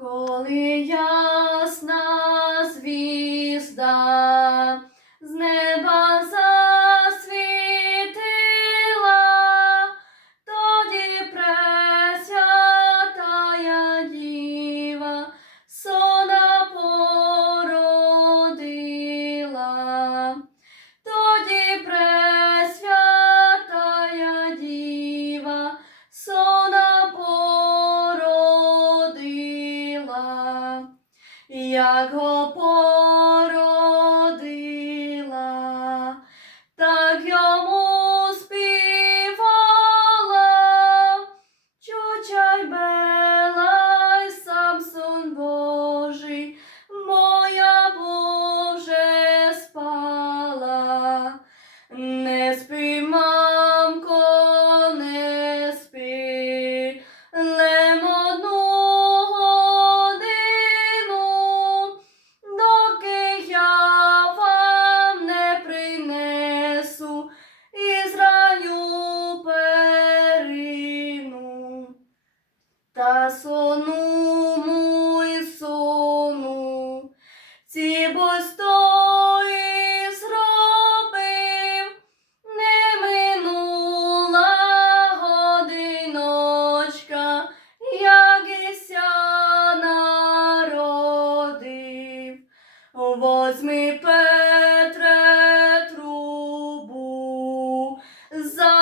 коли ясна звізда з неба 一个包。Я сону мой сону, ці бостої зробив, не минула годиночка, як іся народив, возьми Петре трубу. за